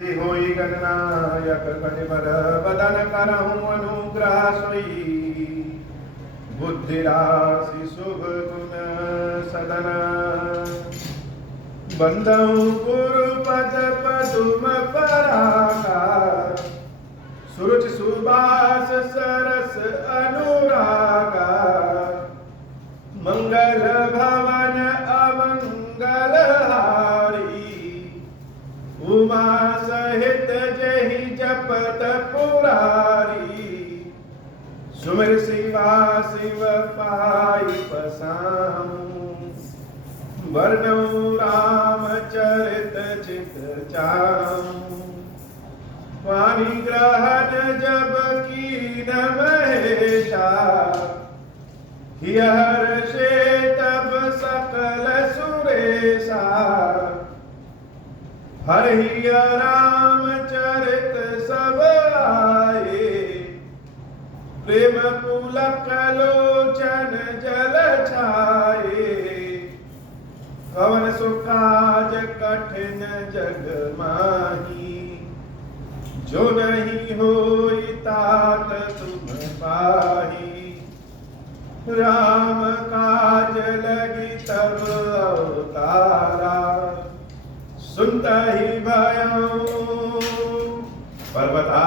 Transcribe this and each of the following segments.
होई गणनायक कटिबर बदन करहूँ अनुग्रह सोई बुद्धि राशि शुभ गुण सदन बंदहु गुरु पद पदुम परागा सुरुचि सुबास सरस अनुरागा मंगल भवन अमंगल हारी उमा सहित जहि जपत पुरारी सुमिर शिवा शिव पाई पसाऊं वर्णौ राम चरित चित चाऊं पानी ग्रहण जब कीन महेशा हर्षे तब सकल सुरेशा हरि राम चरित सब आए प्रेम पुलक लोचन जल छाए कवन सुकाज कठिन जग माही जो नहीं होई तात तुम पाही राम काज लगी तब अवतारा सुनता ही भयं पर्वता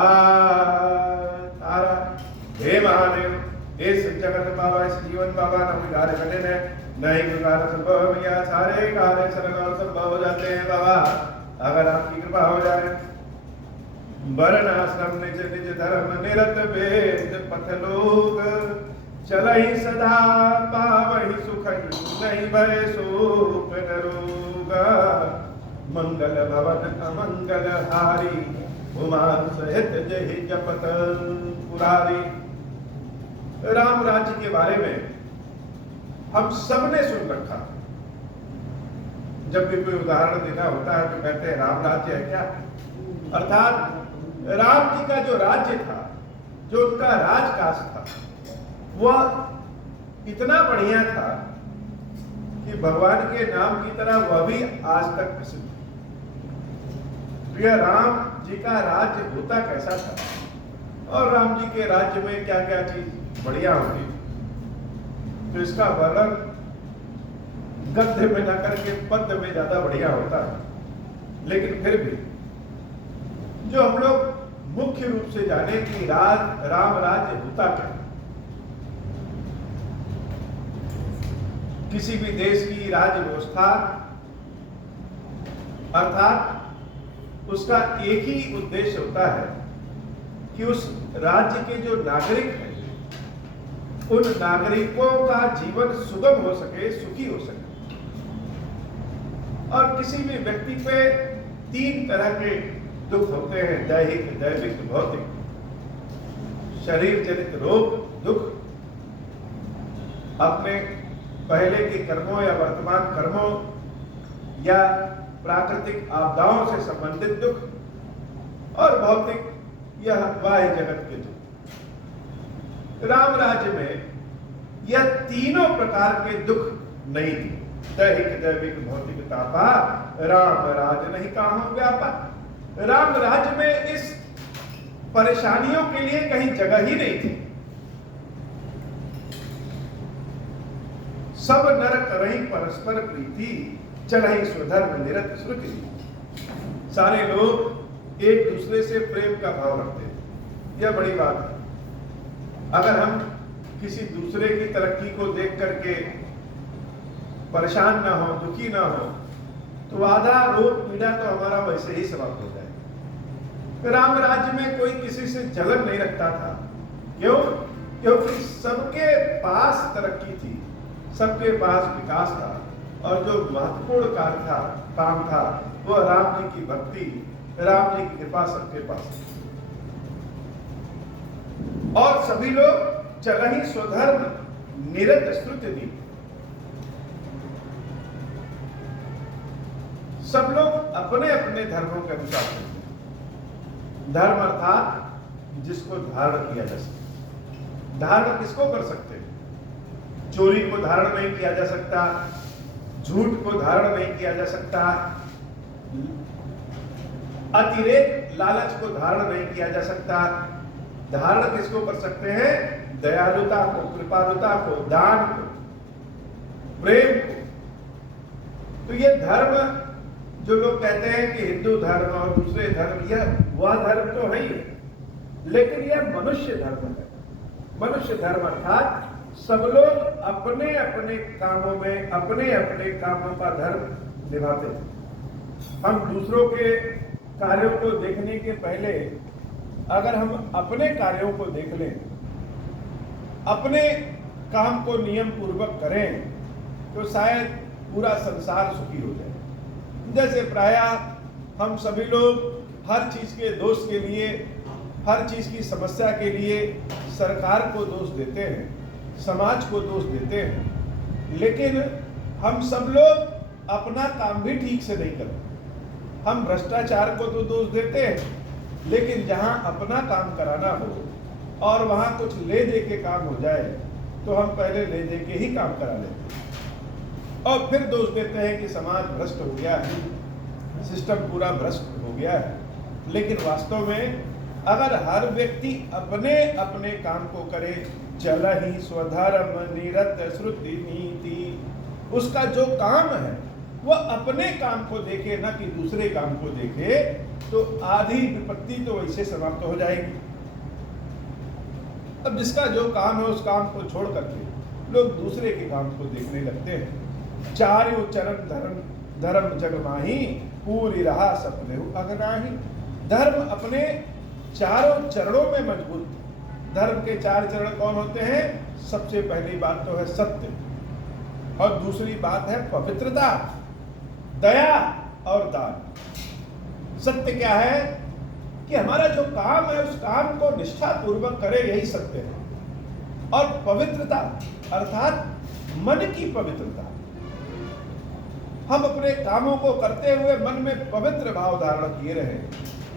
तारा। हे महादेव इस जगत बाबा इस जीवन बाबा न कोई कार्य करने में नहीं कोई कार्य संभव भैया सारे कार्य सरल और संभव हो जाते हैं बाबा अगर आपकी कृपा हो जाए। वर्ण आश्रम निज निज धर्म निरत वेद पथ लोग चलहि सदा पावहि सुख नहीं भय शोक न रोग मंगल भवन अमंगल हारी उमा सहित जहि जपत पुरारी। राम राज्य के बारे में हम सबने सुन रखा। जब भी कोई उदाहरण देना होता है तो कहते हैं राम राज्य है क्या, अर्थात राम जी का जो राज्य था, जो उनका राजकाज था, वह इतना बढ़िया था कि भगवान के नाम की तरह वह भी आज तक प्रसिद्ध है। प्रिय राम जी का राज्य होता कैसा था और राम जी के राज्य में क्या क्या चीज बढ़िया होती, तो इसका वर्णन गद्य में न करके पद्य में ज्यादा बढ़िया होता है। लेकिन फिर भी जो हम लोग मुख्य रूप से जाने कि राम राज्य होता क्या, किसी भी देश की राज्य व्यवस्था अर्थात उसका एक ही उद्देश्य होता है कि उस राज्य के जो नागरिक हैं उन नागरिकों का जीवन सुगम हो सके, सुखी हो सके। और किसी भी व्यक्ति पे तीन तरह के दुख होते हैं, दैहिक दैविक भौतिक। शरीर जनित रोग दुख, अपने पहले के कर्मों या वर्तमान कर्मों या प्राकृतिक आपदाओं से संबंधित दुख, और भौतिक यह बाह्य जगत के दुख। राम राज्य में यह तीनों प्रकार के दुख नहीं थे। दैहिक दैविक भौतिक तापा राम राज नहीं काहू व्यापा। राम राज्य में इस परेशानियों के लिए कहीं जगह ही नहीं थी। सब नर करहि परस्पर प्रीति चलहि स्वधर्म निरत श्रुति। सारे लोग एक दूसरे से प्रेम का भाव रखते हैं, यह बड़ी बात है। अगर हम किसी दूसरे की तरक्की को देख करके परेशान ना हो, दुखी ना हो, तो आधा रोग पीड़ा तो हमारा वैसे ही समाप्त हो जाए। राम राज्य में कोई किसी से जलन नहीं रखता था। क्यों? क्योंकि सबके पास तरक्की थी, सबके पास विकास था, और जो महत्वपूर्ण कार्य था, काम था, वह राम जी की भक्ति, राम जी की कृपा सबके पास थी। और सभी लोग चलहि स्वधर्म निरत श्रुति दी। सब लोग अपने अपने धर्मों के अनुसार चलते हैं। धर्म अर्थात जिसको धारण किया जा सके। धारण किसको कर सकते हैं? चोरी को धारण नहीं किया जा सकता, झूठ को धारण नहीं किया जा सकता, अतिरेक लालच को धारण नहीं किया जा सकता। धारण किसको कर सकते हैं? दयालुता को, कृपालुता को, दान को, प्रेम को। तो ये धर्म जो लोग कहते हैं कि हिंदू धर्म और दूसरे धर्म, यह वह धर्म तो है ही, लेकिन यह मनुष्य धर्म है। मनुष्य धर्म अर्थात सब लोग अपने अपने कामों में अपने अपने कामों का धर्म निभाते हैं। हम दूसरों के कार्यों को देखने के पहले अगर हम अपने कार्यों को देख लें, अपने काम को नियम पूर्वक करें, तो शायद पूरा संसार सुखी हो जाए। जैसे प्रायः हम सभी लोग हर चीज के दोष के लिए, हर चीज की समस्या के लिए सरकार को दोष देते हैं, समाज को दोष देते हैं, लेकिन हम सब लोग अपना काम भी ठीक से नहीं करते। हम भ्रष्टाचार को तो दोष देते हैं, लेकिन जहां अपना काम कराना हो और वहां कुछ ले दे के काम हो जाए तो हम पहले ले दे के ही काम करा लेते हैं और फिर दोष देते हैं कि समाज भ्रष्ट हो गया है, सिस्टम पूरा भ्रष्ट हो गया है। लेकिन वास्तव में अगर हर व्यक्ति अपने अपने काम को करे, चल ही स्वधर्म निरत श्रुति नीति, उसका जो काम है वह अपने काम को देखे, ना कि दूसरे काम को देखे, तो आधी विपत्ति तो वैसे समाप्त हो जाएगी। अब जिसका जो काम है उस काम को छोड़ करके लोग दूसरे के काम को देखने लगते हैं। चारु चरण धर्म धर्म जग माही, पूरी रहा सपने अगनाही। धर्म अपने चारों चरणों में मजबूत। धर्म के चार चरण कौन होते हैं? सबसे पहली बात तो है सत्य, और दूसरी बात है पवित्रता, दया और दान। सत्य क्या है? कि हमारा जो काम है उस काम को निष्ठा पूर्वक करे, यही सत्य है। और पवित्रता अर्थात मन की पवित्रता। हम अपने कामों को करते हुए मन में पवित्र भाव धारण किए रहें,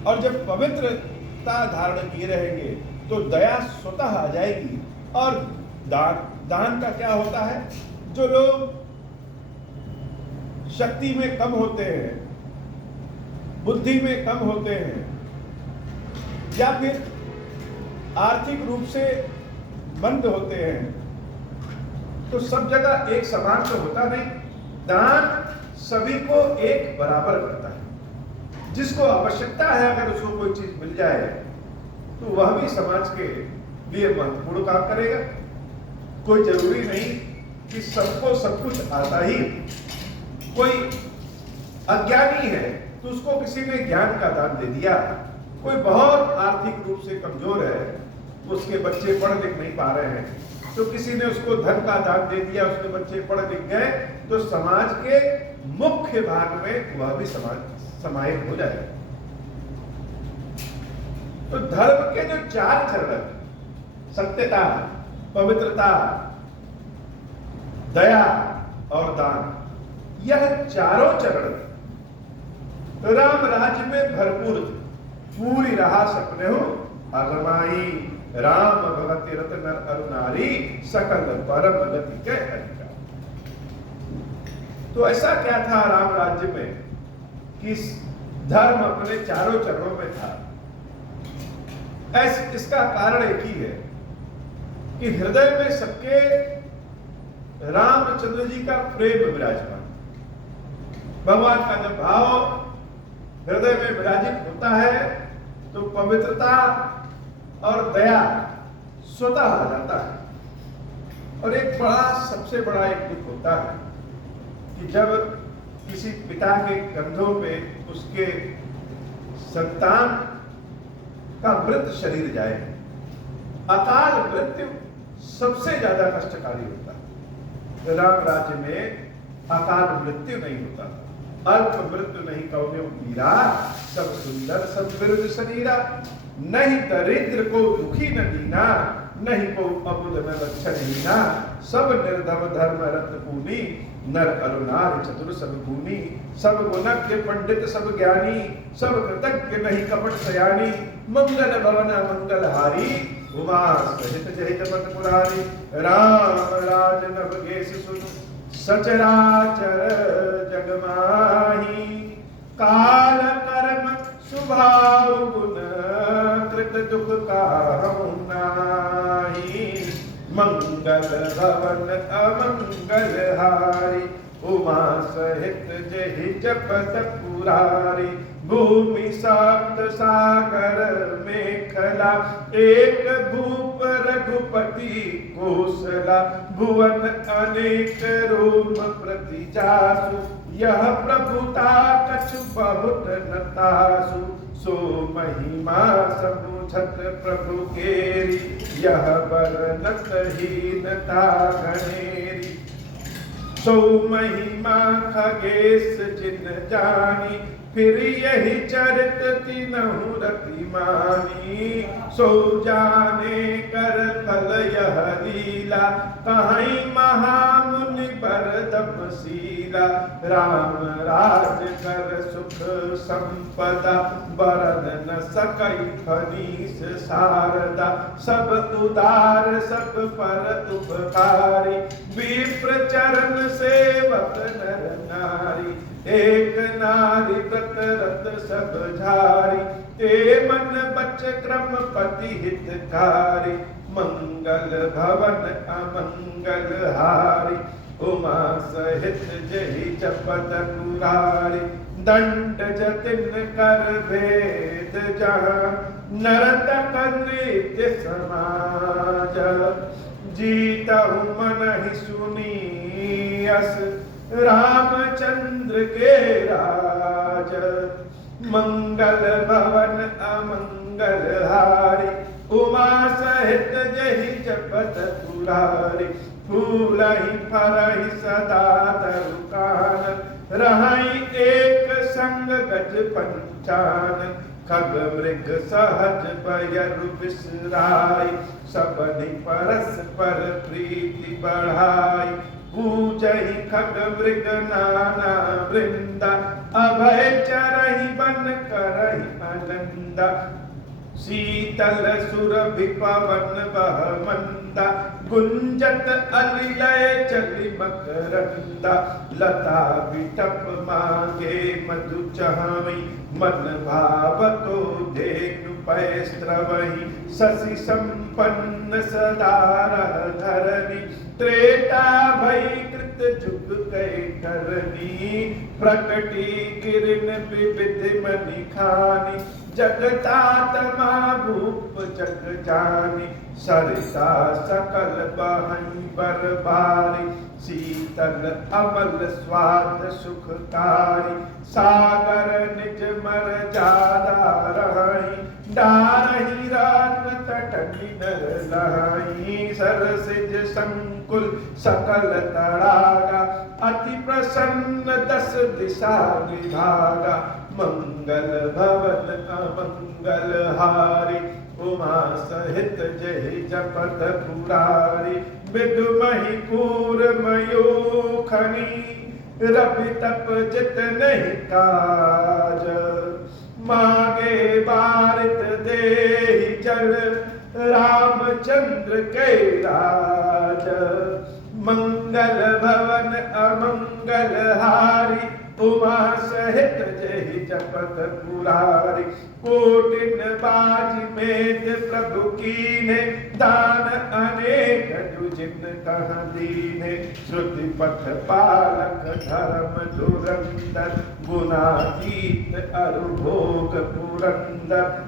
और जब पवित्रता धारण किए रहेंगे तो दया स्वतः आ जाएगी। और दान का क्या होता है? जो लोग शक्ति में कम होते हैं, बुद्धि में कम होते हैं, या फिर आर्थिक रूप से मंद होते हैं, तो सब जगह एक समान तो होता नहीं। दान सभी को एक बराबर करता है। जिसको आवश्यकता है अगर उसको कोई चीज मिल जाए तो वह भी समाज के लिए महत्वपूर्ण काम करेगा। कोई जरूरी नहीं कि सबको सब कुछ आता ही। कोई अज्ञानी है तो उसको किसी ने ज्ञान का दान दे दिया। कोई बहुत आर्थिक रूप से कमजोर है, तो उसके बच्चे पढ़ लिख नहीं पा रहे हैं, तो किसी ने उसको धन का दान दे दिया, उसके बच्चे पढ़ लिख गए, तो समाज के मुख्य भाग में वह भी समाहित हो जाएगा। तो धर्म के जो चार चरण, सत्यता, पवित्रता, दया और दान, यह चारों चरण राम राज्य में भरपूर थे। पूरी रहा सपने हो अगमाई, राम भगवती रत नर अरु नारी, सकल परम गति के अधिकार। तो ऐसा क्या था राम राज्य में कि धर्म अपने चारों चरणों में था? इसका कारण एक ही है कि हृदय में सबके रामचंद्र जी का प्रेम विराजमान। भगवान का जब भाव हृदय में विराजित होता है तो पवित्रता और दया स्वतः आ जाता है। और एक सबसे बड़ा एक दुख होता है कि जब किसी पिता के कंधों पे उसके संतान का मृत शरीर जाए। अकाल मृत्यु सबसे ज्यादा कष्टकारी होता है। राम राज्य में अकाल मृत्यु नहीं होता था। अल्प मृत्यु नहीं कौने पीरा, सब सुंदर सब विरुद्ध शरीरा। नहीं दरिद्र को दुखी न दीना, नहीं को अबुद में लक्षण हीना। सब निर्धम धर्म रत्न पूनी, नर अरुणार चतुर सब गुनी। सब गुणज्ञ पंडित सब ज्ञानी, सब कृतज्ञ नहीं कपट सयानी। मंगल भवन मंगलहारी, उमा सहित जहित मत पुरारी। राम राज नभ गेसि सुन, सचराचर जग माही। काल कर्म स्वभाव गुण कृत दुख काहू नाही। मंगल भवन अमंगल हारी उमा सहित जहि जपत पुरारी। भूमि सप्त सागर मेखला एक भूप रघुपति कोसला। भुवन अनेक रोम प्रति जासु यह प्रभुता कछु बहुत न तासु। सो महिमा समुझत प्रभु केरी यह वर्णत हीनता घनेरी। सो महिमा खगेश जिन जानी फिर यही चरित तीनहु रति मानी। सो जाने कर फल यह लीला कहीं महामुनि बरदम शीला। राम राज कर सुख संपदा बरन न सकई फनीस शारदा। सब उदार सब पर उपकारी विप्र चरण सेवक नर नारी। एक नारी व्रत रत सब झारी ते मन बच क्रम पति हितकारी। मंगल भवन अमंगल हारी उमा सहित जहि जपत पुरारी। दंड जतिन कर भेद जहाँ नरतक नित्य समाज। जीतहु मन ही सुनी अस रामचंद्र के राज। मंगल भवन अमंगल हारी उमा सहित जहि जपत पुरारी। फूलहि फरहि सदा तरुकानन रहहि एक संग गज पंचानन। खग मृग सहज बयरु बिसराई सबनि परस्पर प्रीति बढ़ाई। पूजहि खग मृग नाना वृंदा अभय चरहि बन करहि आनंदा। शीतल सुरभि पवन बह मंदा गुंजत अलिलय चलि मकरंदा। लता बिटप मांगे मधु चहाई मन भावतो धेनु पै स्रवहि। शशि संपन्न सदा रह धरनी त्रेता भय कृत जुग कै करनी। प्रकटी किरण विविध मनि खानी जगतात्मा भूप जग जानी। सरिता सकल बहई बरबारी शीतल अमल स्वाद सुखकारी। सागर निज मर जादा रही डारही रत्न तटनी नर लहई। सरसिज संकुल सकल तड़ागा अति प्रसन्न दस दिशा विभागा। मंगल भवन अमंगल हारी उमा सहित जहि जपत पुरारी। विदुमहि पूर मयूखनी रवि तप जित नहीं काज। मागे बारित देहि जल रामचंद्र के राज। मंगल भवन अमंगल हारी उमा सहित जहि जपत पुरारी। कोटिन बाज मेद प्रभु कीने दान अनेक दुजिन कह दीने। श्रुति पथ पालक धर्म धुरंधर गुणातीत अरु भोग पुरंदर।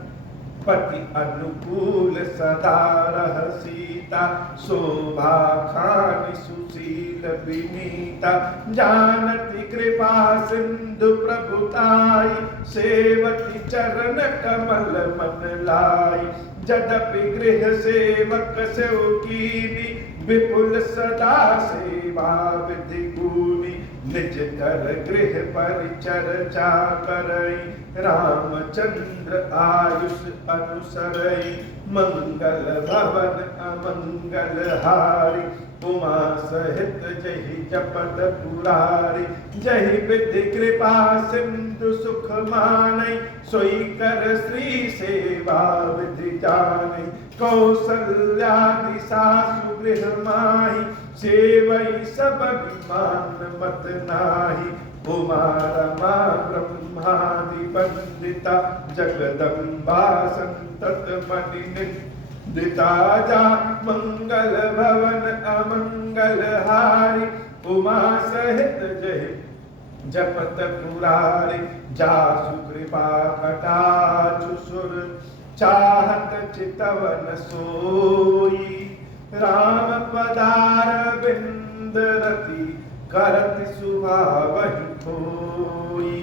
पति अनुकूल सदा रह सीता शोभा खानि सुशील विनीता। जानती कृपा सिंधु प्रभुताई सेवती चरण कमल मन लाई। जदपि गृह सेवक सेव कीनी विपुल सदा सेवा विधि गुनी। निज कर गृह परिचर्चा करई रामचंद्र आयुष अनुसरई। मंगल भवन अमंगल हारी उमा सहित जहि जपत पुरारी। जहि विधि कृपा सिंधु सुख मानै सोई कर श्री सेवा विधि जानै। कौसल्यादि सासु गृह माहि सेवई सब अभिमान मत नाही। उमा रमा ब्रह्मादि वंदिता जगदम्बा संतत मणि निंदिता जा मंगल भवन अमंगल हारी उमा सहित जय जपत पुरारी जासु कृपा कटाक्षु सुर चाहत चितवन सोई राम पदार बिंद रति करति सुभावहि कोई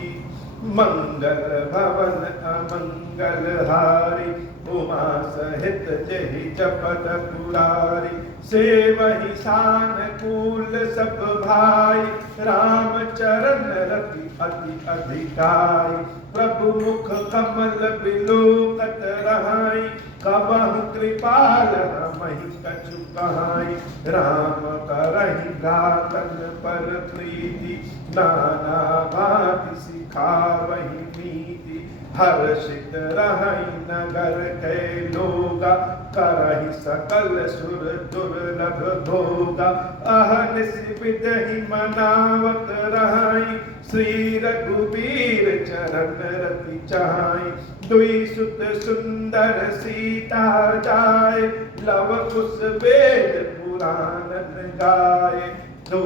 मंगल भवन अमंगल हारी उमा सहित जहि जपत पुरारी सेवहि सानुकूल सब भाई राम चरण रति अति अधिकाई प्रभु मुख कमल बिलोकत रहाई कबहु कृपाल हमहि कछु कहाई राम करहि गातन पर प्रीति नाना भांति सिखावहि नीति हर्षित रहहि नगर के लोगा करहि सकल सुर दुर्लभ भोगा अहनिस विदहि मनावत रहाई श्री रघुबीर चरण रति चाहि दुई सुत सुंदर सीता जाय लव कुश वेद पुराण गाय दो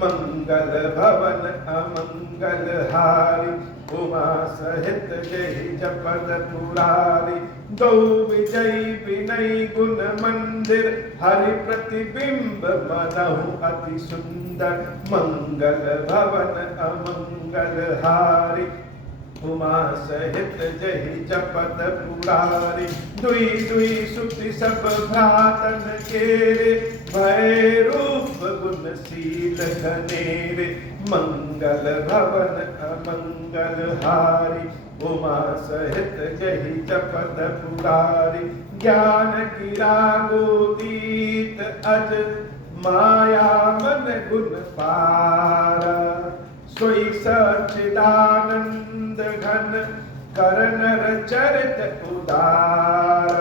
मंगल भवन अमंगल हारी उमा सहित जय जपत पुरारी दो विजयी विनय गुण मंदिर हरि प्रतिबिंब मनहु अति सुंदर मंगल भवन अमंगल हारी उमा सहित जहि जपत पुरारी दुई दुई सुति सब भ्रातन केरे भय रूप गुण शील घनेरे मंगल भवन अमंगल हारी उमा सहित जहि जपत पुरारी ज्ञान गिरा गोदीत अज माया मन गुण पारा सोई सच्चिदानंद घन करनर चरित उदार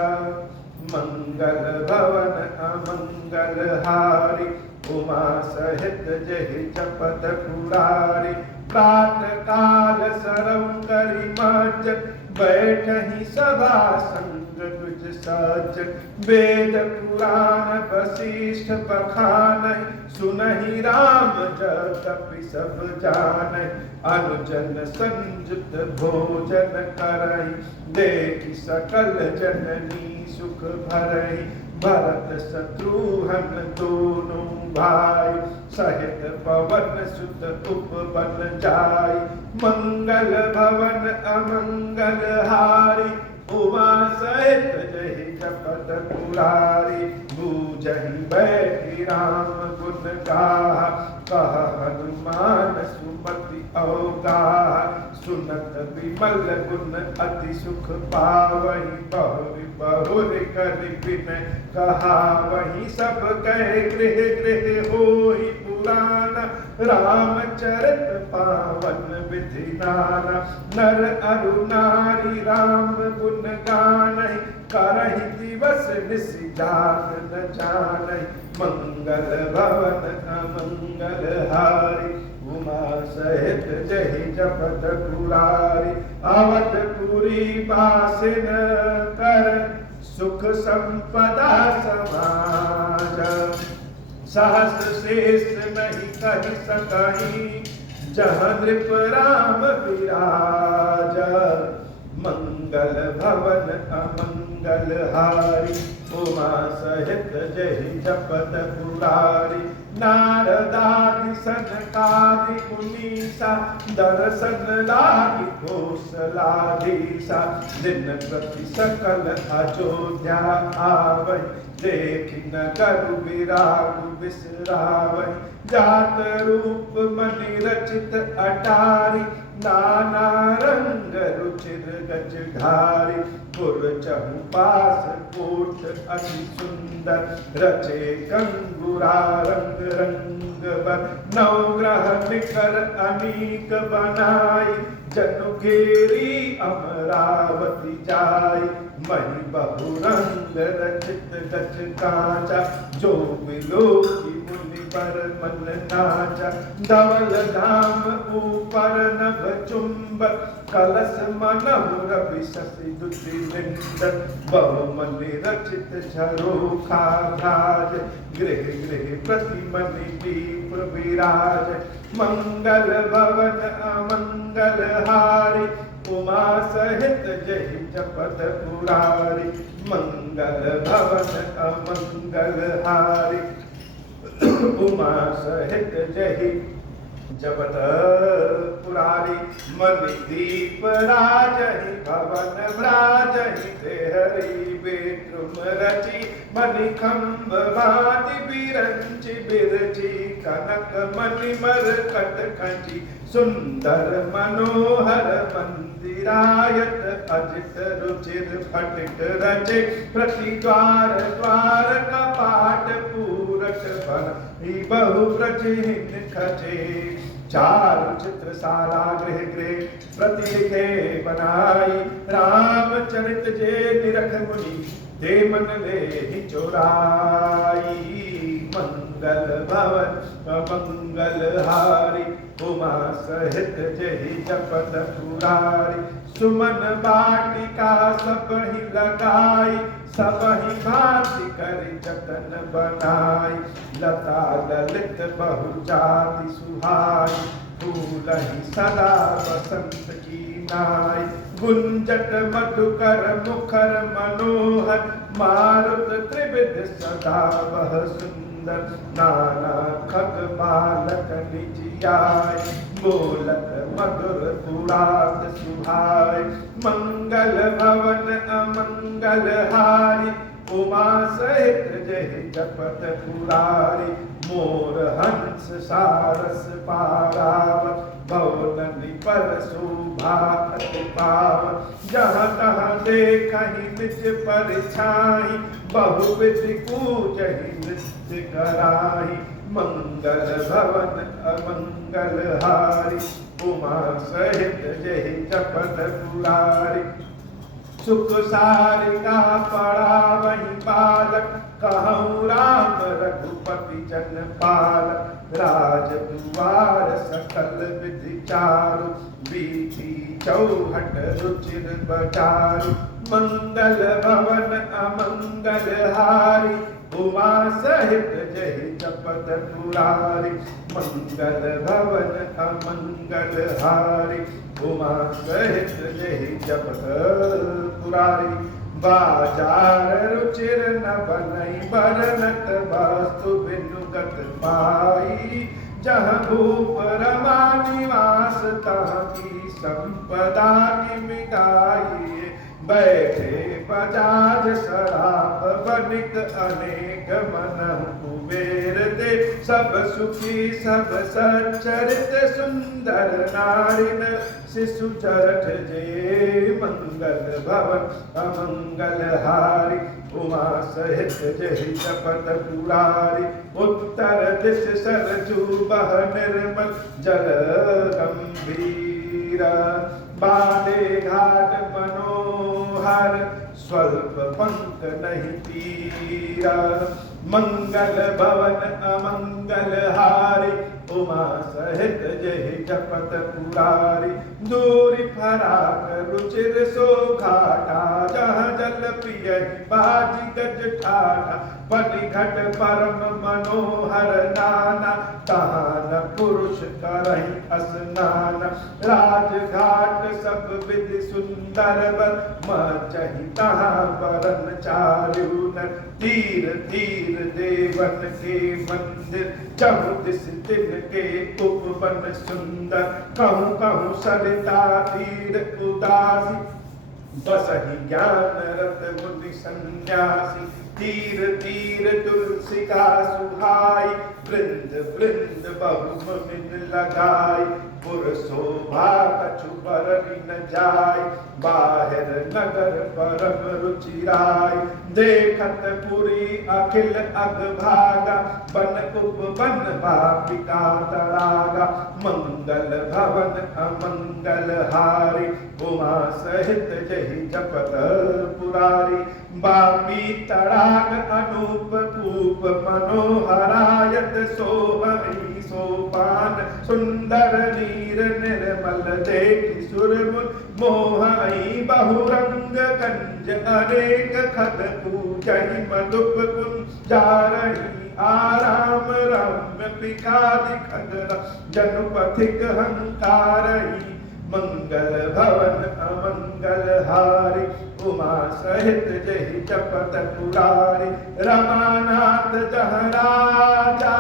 मंगल भवन अमंगल हारी उमा सहित जहि जपत पुरारी प्रातः काल सरव करि मज्जन बैठहि सभा संग द्विज सज्जन वेद पुराण वशिष्ठ बखानहि सुनहि राम जपि सब जानहि अनुजन संयुत भोजन करहि देखि सकल जननी सुख भरहि भरत शत्रुघ्न दोनों भाई सहित पवन सुत उपवन जाय मंगल भवन अमंगल हारी उमा सहित जहि जपत पुरारी बूझहि बैठी राम गुण गाहा कह हनुमान सुमति अवगाहा सुनत विमल गुण अति सुख पावहि बहुरि बहुरि करि विनय कहावहि सब कहे गृह गृह होहि पुराना रामचरित पावन विधि नाना नर अरु नारी राम गुण गानहि करहि दिवस निशि जान न जानहि मंगल भवन अमंगल हारी उमा सहित जहि जपत पुरारी अवधपुरी बासिन कर सुख संपदा समाज सहस शेष नहीं कहि सकहि जहाँ नृप राम विराज मंगल भवन अमंगल हारी उमा सहित जहि जपत पुरारी नारदादि सनकादि मुनीसा दर्शन लागी घोषलाधीसा दिन प्रति सकल अयोध्या आवै देखि नगर विराग बिसरावै जात रूप मणि रचित अटारी नाना रंग रुचिर गजधारी पुर चहुपास कोट अति सुंदर रचे कंगुरा रंग रंग बर नवग्रह निकर अनीक बनाई जनु घेरी अमरावती जाई मही बहु रंग रचित गज कांचा जो बिलो की मुनि पर मन नाचा, धवल धाम ऊपर नभ चुंब, कलश मनहु रवि शशि दुति निंदन, बहुमनि रचित झरोखा ध्याज, गृह गृह प्रतिमनि दीप विराज, मंगल भवन अमंगल हारी, उमा सहित जहि जपत पुरारी, मंगल भवन अमंगल हारी, उमा सहित जहि जपत पुरारी, मणि दीप राजहि भवन भ्राजहि, देहरि बेद्रुम रचि मणिखंभ भाति, बिरंचि बिरचि कनक मणि मरकट खंचि, सुंदर मनोहर मंदिरायत, अजित रुचिर फटिक रचे, प्रति द्वार द्वार कपाट पूरक बन, बहु ब्रजहीन खचे, चारु चित्रशाला गृह गृह प्रति लिखे बनाई, रामचरित जे निरख मुनि, ते मन ले चोराई, मंगल भवन मंगल हारी, उमा सहित जहि जपत पुरारी, सुमन बाटिका सबहि लगाई, सबहि भांति करि जतन बनाई, लता ललित बहु जाति सुहाई, फूलहि सदा बसंत की नाई, गुंजट मधुकर मुखर मनोहर, मारुत त्रिविध सदा वह सुंदर, नाना खग बालक निज आय, बोलत मधुर पुरात सुहाय, मंगल भवन अमंगल हारी, उमा सहित जहि जपत पुरारी, मोर हंस सारस पारावत, भवननि पर शोभा अति पावन, जहाँ तहाँ देखहि निज परछाई, बहुविध पूजहि नृत्य कराई, मंगल भवन अमंगल हारी, उमा सहित जहि जपत पुरारी, सुख सारिका पड़ा वही बालक, कहूँ राम रघुपति जन पालक, राज दुआर सकल विधि चारु, बीथी चौहट रुचिर बचारु, मंगल भवन अमंगल हारी, उमा सहित जहि जपत पुरारी, मंगल भवन अमंगल हारी, उमा सहित जहि जपत पुरारी, बाजार रुचिर न बनई बरनत, वास्तु बिनुगत पाई, जहाँ भूप रमा निवास, तहाँ की संपदा की मिगाई, बैठे बजाज शराब बनिक, अनेक मन कुबेर दे, सब सुखी सब सच्चरित, सुंदर नारिन शिशु चरठ जे, मंगल भवन अमंगल हारी, उमा सहित जहि जपत पुरारी, उत्तर दिश सरजू बह निर्मल, जल गंभीर, बाले घाट मनोहर, स्वल्प पंख नहीं तीरा, मंगल भवन अमंगल हारी, उमा सहित जहि जपत पुरारी, दूरी फराक रुचिर सोघाटा, जहाँ जल पिय बाजी गज ठाठा, पनिघट परम मनोहर नाना, तहाँ न पुरुष करहि स्नान, राजघाट सब विधि सुंदर बर, मचहि तहाँ बरन चारु नर, तीर तीर देवन के मंदिर, चहु दिस दिन के उपवन सुंदर, कहूँ कहूँ सरिता तीर उदासी, बसहि ज्ञान रत मुनि सन्यासी, तीर तीर तुलसी का सुहाई, वृंद वृंद बहु मिन लगाई, पुर शोभा कछु बरनि न जाय, बाहिर नगर परम रुचिराय, देखत पुरी अखिल अगभागा, बन उपवन वापिका तड़ागा, मंगल भवन अमंगल हारी, उमा सहित जहि जपत पुरारी, बापी तड़ाग अनूप रूप मनोहरायत सोहई सोपान सुंदर नीर निर्मल देखि सुरमुन मोहई बहुरंग गंज अनेक खद पूजहि मधुप कुंजारहि आराम रम्य पिकादि खद जनुपथिक हंकारहि मंगल भवन अमंगल हारी उमा सहित जहि जपत पुरारी रमानाथ जह राजा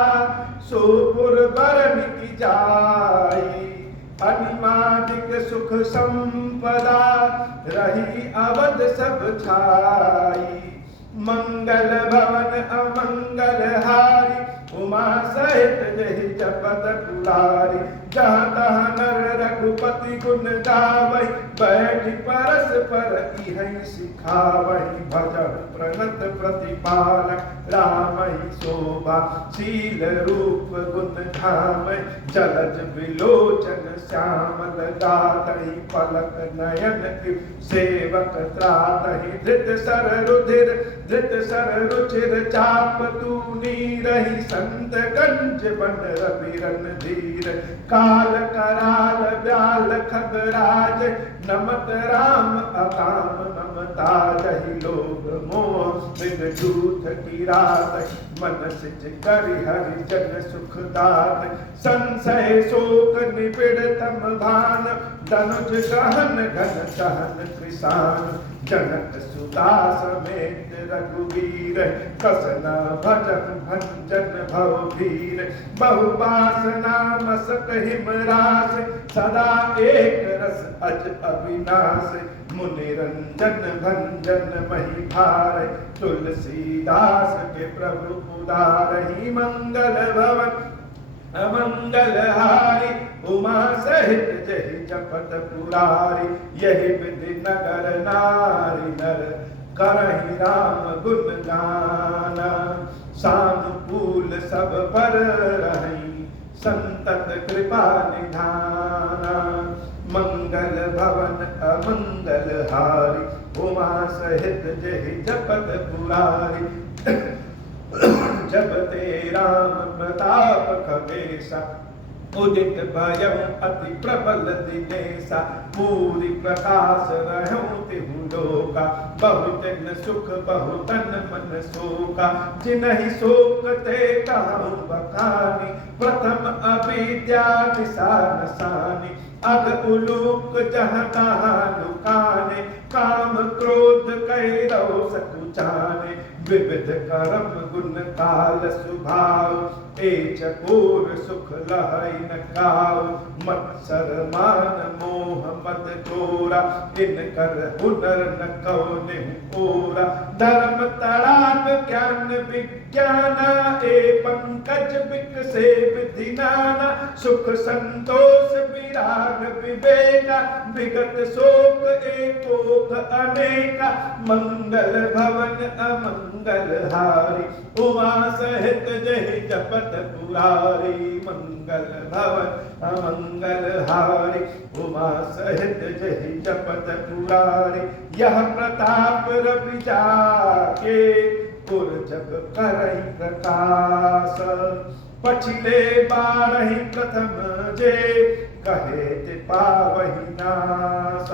सोपुर बरन की जाई अनिमादिक सुख संपदा रही अवध सब छाई मंगल भवन अमंगल हारी उमा सहित जहि जपत पुरारी जहाँ तहाँ नर रघुपति गुण गावै बैठि परस पर इहै सिखावै भजन प्रणत प्रतिपालक रामहि शोभा शील रूप गुण धामै जलज विलोचन श्यामल गातहि पलक नयन सेवक त्रातहि धृत सर रुचिर चाप तूनी रही संत गंज बन रविरन धीर काल कराल व्याल खगराज नमत राम अकाम नमता जहि लोभ मोह मृग दूत की रात मन सिज करि हरि जन सुखदात संशय शोक निबिड़ तम भान धनुज गहन घन सहन कृसान जनक सुता समेत रघुवीर कसन भजन भंजन भव भीर बहुवासना मसक हिमरास सदा एक रस अज अविनाश मुनि रंजन भंजन मही भार तुलसीदास के प्रभु उदारहि मंगल भवन अमंगल हारी उमा सहित जहि जपत पुरारी यही विधि नगर नारी नर करहि राम गुण गाना सानुकूल सब पर रहि संतत कृपा निधाना मंगल भवन अमंगल हारी उमा सहित जहि जपत पुरारी जब ते राम प्रताप खगेशा उदित भयं अति प्रबल दिनेशा पूरी प्रकाश रहूं तिहु लोका बहुत दिन सुख बहुतन मन शोका जिनहि शोक ते कहूँ बखानी प्रथम अविद्या निशान सानी अग उलूक जहाँ तहाँ लुकाने काम क्रोध कैरव सकुचाने विविध कर्म गुण काल स्वभाव ए चकोर सुख लहै न काव मत्सर मान मोह मद चोरा इन कर हुनर न कौने ओरा धर्म तड़ाक ज्ञान विज्ञाना ए पंकज बिक से विधि नाना सुख संतोष विराग विवेका विगत शोक एकोक अनेका मंगल भवन अमंगल हारी उमा सहित जहि जपत पुरारी मंगल भवन अमंगल हारी उमा सहित जहि जपत पुरारी यह प्रताप रवि जाके पुर जब करहि प्रकाश पछिले बारहि प्रथम जे कहे ते पावहि नाश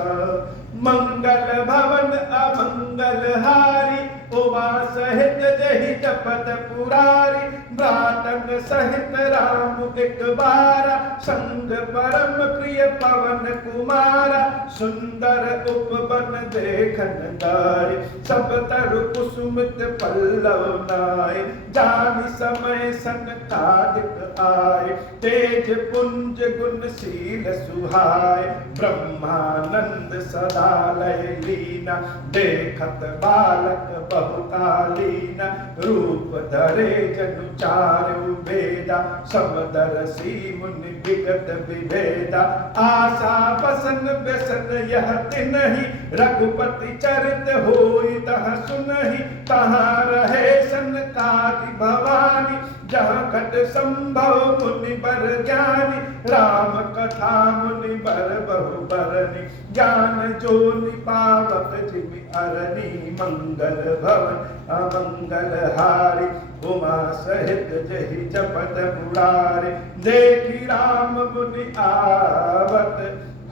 मंगल भवन अमंगल हारी उमा सहित जहि जपत पुरारी भ्रातन सहित राम एक बारा संग परम प्रिय पवन कुमारा सुंदर उपवन देखन दारी सब तरु कुसुमित पल्लव नाय जान समय संकादिक आए तेज पुंज गुणशील सुहाय ब्रह्मानंद सदा लय लीना देखत बालक बहुकालीना रूप धरे जनु चारु वेदा समदर्शी मुनि विगत विभेदा आशा बसन व्यसन यह तिनहि रघुपति चरित होई तह सुनहि तहाँ रहे सनकादि भवानी जहाँ घट संभव मुनि बर ज्ञानी, राम कथा मुनि बर बहु बरनी, ज्ञान जो निपावक जिमि अरनी, मंगल भवन अमंगल हारी, उमा सहित जहि जपत मुरारी, देखी राम मुनि आवत,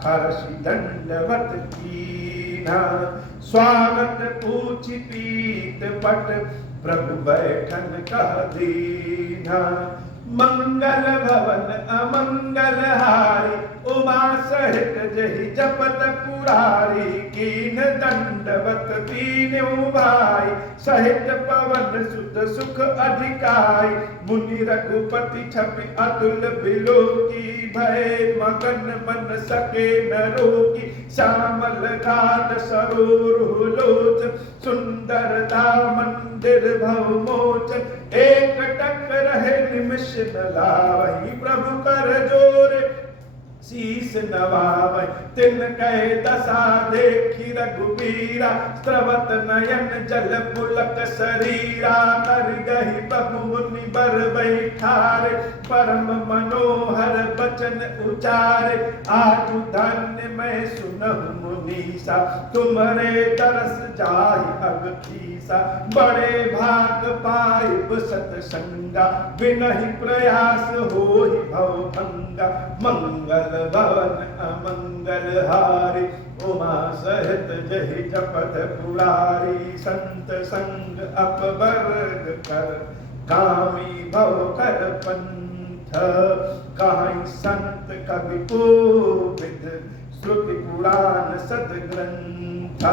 हर्षि दंडवत कीन्हा, स्वागत पूछि पीत पट, प्रभु बैठन कह दीन्हा, मंगल भवन अमंगल हारी, उमा सहित जहि जपत पुरारी, कीन दंडवत दीन्हु भाई, सहित पवन सुत सुख अधिकारी, मुनि रघुपति छवि अतुल बिलोकी, भय मगन मन सके न रोकी, श्यामल घाट सरोरुह लोचन, सुंदरता मंदिर भव मोचन, एक टक रहे निमिष न लावहि, प्रभु कर जोर शीस नवावै, तिन कह दशा देखी रघुबीरा, स्रवत नयन जल पुलक शरीरा, कर गहि प्रभु मुनि बर बैठारे, परम मनोहर बचन उचारे, आजु धन्य मैं सुनहु मुनीसा, तुम्हारे तरस जाहि अगतीसा, बड़े भाग पाइब सतसंगा, बिनहि प्रयास होहि भव भंगा, मंगल भवन अमंगल हारी, उमा सहित जहि जपत पुरारी, संत संग अपवर्ग कर, कामी भव कर पंथ, कहीं संत कवि कोविद, श्रुति पुराण सदग्रंथ,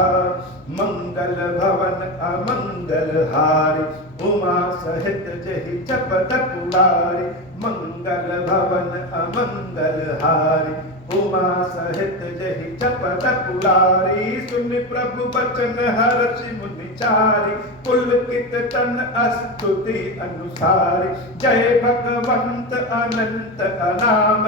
मंगल भवन अमंगल हारी, उमा सहित जहि जपत पुरारी, मंगल भवन अमंगल हारी, उमा सहित जहि जपत पुरारी, सुन प्रभु बचन हर्षि मुनि चारी, पुलकित तन स्तुति अनुसारी, जय भगवंत अनंत अनाम,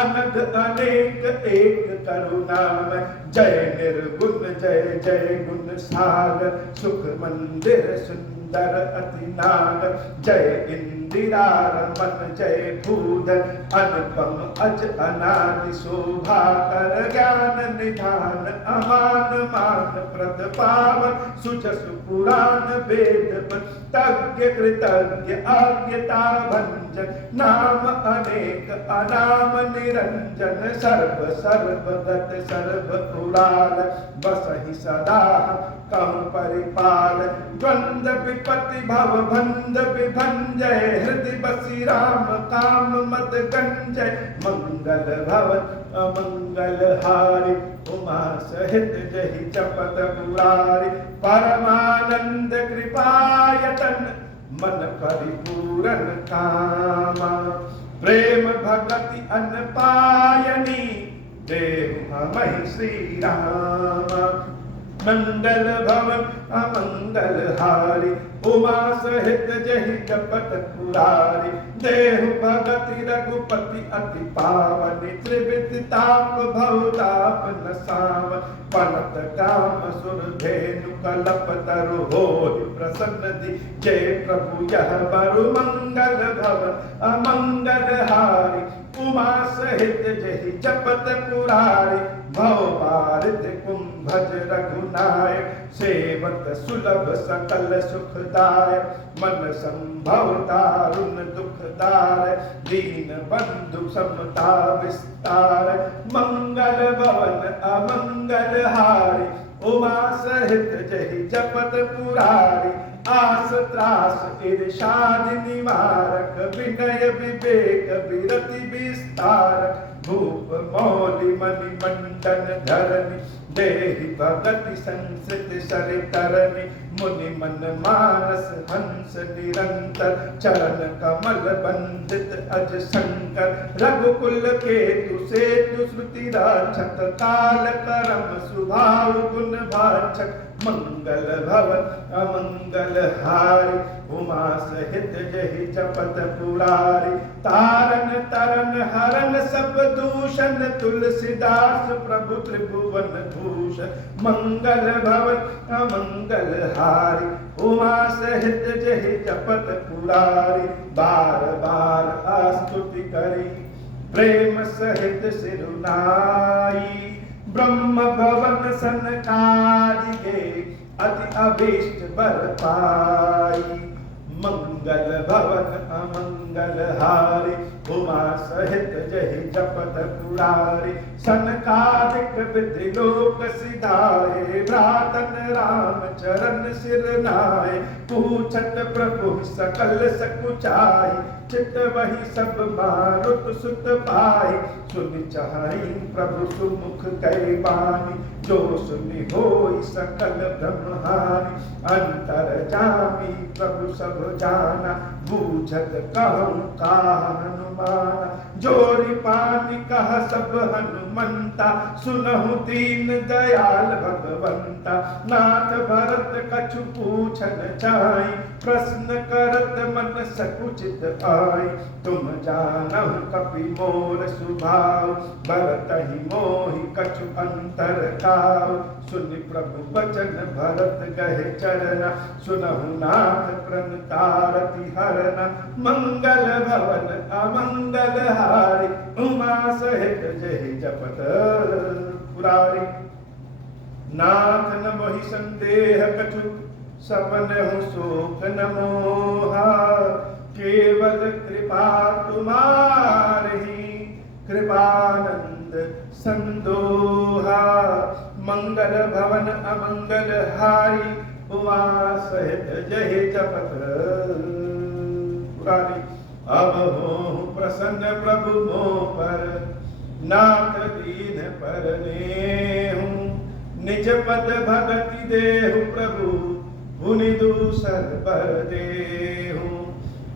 अनघ अनेक एक करुणाम, जय निर्गुण जय जय गुण सागर, सुख मंदिर सुंदर अति नागर, जय इंदिरा रमन जय भूधर, अनुपम अज अनादि शोभा कर, ज्ञान निधान अमान मान प्रद पावन, सुजस पुराण वेद तज्ञ कृतज्ञ आज्ञता भंजन, नाम अनेक अनाम निरंजन, सर्व सर्वगत सर्व पुराण, बसहि सदा कहूँ परिपाल, द्वंद्व विपत्ति भव बंध विभंजय, हृदय बसी राम काम मद गंजय, मंगल भवन अमंगल हारी, उमा सहित जहि जपत पुरारी, परमानंद कृपायतन, मन परिपूरन कामा, प्रेम भगति अन्न पायनी, देहु हमहि श्री रामा, मंगल भवन अमंगल हारी, उमा सहित जहि जपत पुरारी, देहु भगति रघुपति अति पावन, त्रिविध ताप भव ताप न सावन, पनत काम सुर धेनु कलप तरु होहि प्रसन्न दी, जय प्रभु यह बरु मंगल भवन अमंगल हारी, उमा सहित जहि जपत पुरारी, भव पारित कुंभज रघुनायक, सेवक सुलभ सकल सुखदायक, मन संभव दारुण दुखदायक, दीन बंधु समता विस्तार, मंगल भवन अमंगल हारी, उमा सहित जहि जपत पुरारी, आस त्रास इर्षाद निवारक, विनय विवेक विरति विस्तारक, भूप मौलि मणि मंडन धरनी, देहि भगति संसृत सरितरनी, मुनि मन मानस हंस निरंतर, चरण कमल बंदित अज शंकर, रघुकुल केतु सेतु श्रुति राक्षक, काल करम सुभाव गुण भाचक, मंगल भवन अमंगल हारी उमा सहित जहि जपत पुरारी तारन तरन हरन सब दूषण तुलसीदास प्रभु त्रिभुवन भूषण मंगल भवन अमंगल हारी उमा सहित जहि जपत पुरारी बार बार आस्तुति करी प्रेम सहित सिरुनाई ब्रह्म भवन सनकादिके अति अभीष्ट बर पाई मंगल भवन अमंगल हारी उमा सहित जहि जपत पुरारी सनकादिक विधि लोक सिधाए भ्रातन राम चरण सिर नाय पूछत प्रभु सकल सकुचाई चित वही सब मारुत सुत पाई सुनि चाहि प्रभु सुमुख कै बानी जो सुनि होई सकल ब्रह्महानि अंतर जामी प्रभु सब जाना बूझत कहूँ का हनुमाना जोरी पानी कह सब हनुमंता सुनहु दीन दयाल भगवंता नाथ भरत कछु पूछन चाहि प्रश्न करत मन सकुचित आई तुम जानहु कपि मोर स्वभाव भरतहि मोहि कछु अंतर काव सुनि प्रभु वचन भरत गहे चरना सुनहु नाथ प्रणतारति हरना मंगल भवन अमंगल हारी उमा सहित जहि जपत पुरारी नाथ न मोहि संदेह कछु सपन हूँ शोक न मोहा केवल कृपा तुम्हारी कृपानंद संदोहा मंगल भवन अमंगल हारी उमा सहित जहि जपत पुरारी अब हो प्रसन्न प्रभु मोह पर नाथ दीन पर नेहूं निज पद भगति देहु प्रभु पुनि दूसर पर देहूं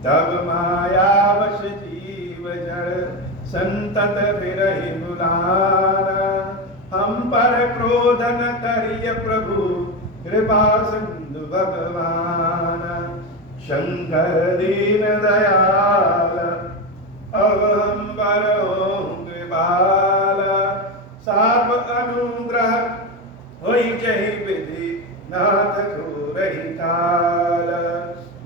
तब मायावश जीव जड़ संतत बिरहि बुलाना हम पर क्रोध न करिय प्रभु कृपा सिंधु भगवान शंकर दीन दयाल अब हम पर कृपाल साप अनुग्रह होई जहि विधि नाथ को रही काल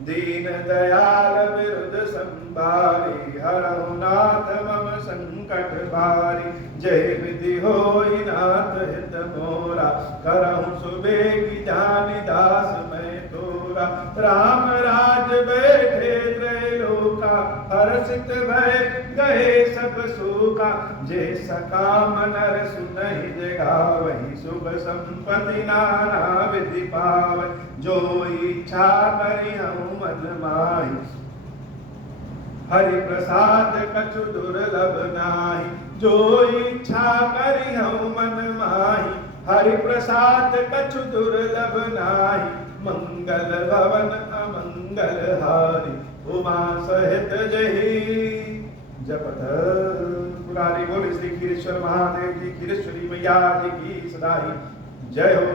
दीन दयाल विरुद्ध संभारी हरहु नाथ मम संकट भारी जय विधि होई नाथ हित मोरा करहु सुबेगी जानि दास मैं तोरा राम राज बैठे त्रैलोका हर्षित भय गए सब सूखा जे सकाम नर सुनहि जगा वही शुभ संपत्ति नाना विधि पावै जो इच्छा करि हूँ मन माही हरि प्रसाद कछु दुर्लभ नाही जो इच्छा करि हूँ मन माही हरि प्रसाद कछु दुर्लभ नाही मंगल भवन अमंगल हारी उमा सहित जहि जपत पुरारी। बोल श्री खीरेश्वर महादेव जी खीरेश्वरी मैया जी की सदाई जय हो।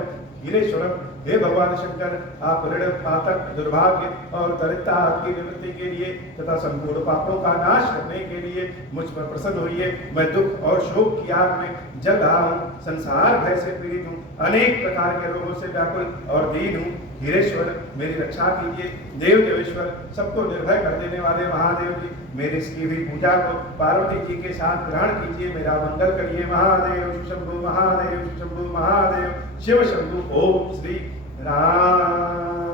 खीरेश्वरम हे भगवान शंकर, आप ऋण पातक दुर्भाग्य और दरिद्रता की निवृत्ति के लिए तथा संपूर्ण पापों का नाश करने के लिए मुझ पर प्रसन्न होइए। मैं दुख और शोक की आग में जल रहा हूँ, संसार भय से पीड़ित हूँ, अनेक प्रकार के रोगों से व्याकुल और दीन हूँ। खीरेश्वर मेरी रक्षा कीजिए। देव देवेश्वर सबको निर्भय कर देने वाले महादेव जी मेरी इसकी हुई पूजा को पार्वती जी के साथ ग्रहण कीजिए, मेरा मंगल करिए। महादेव शंभु महादेव शंभु महादेव शिव शंभु। ओम श्री राम।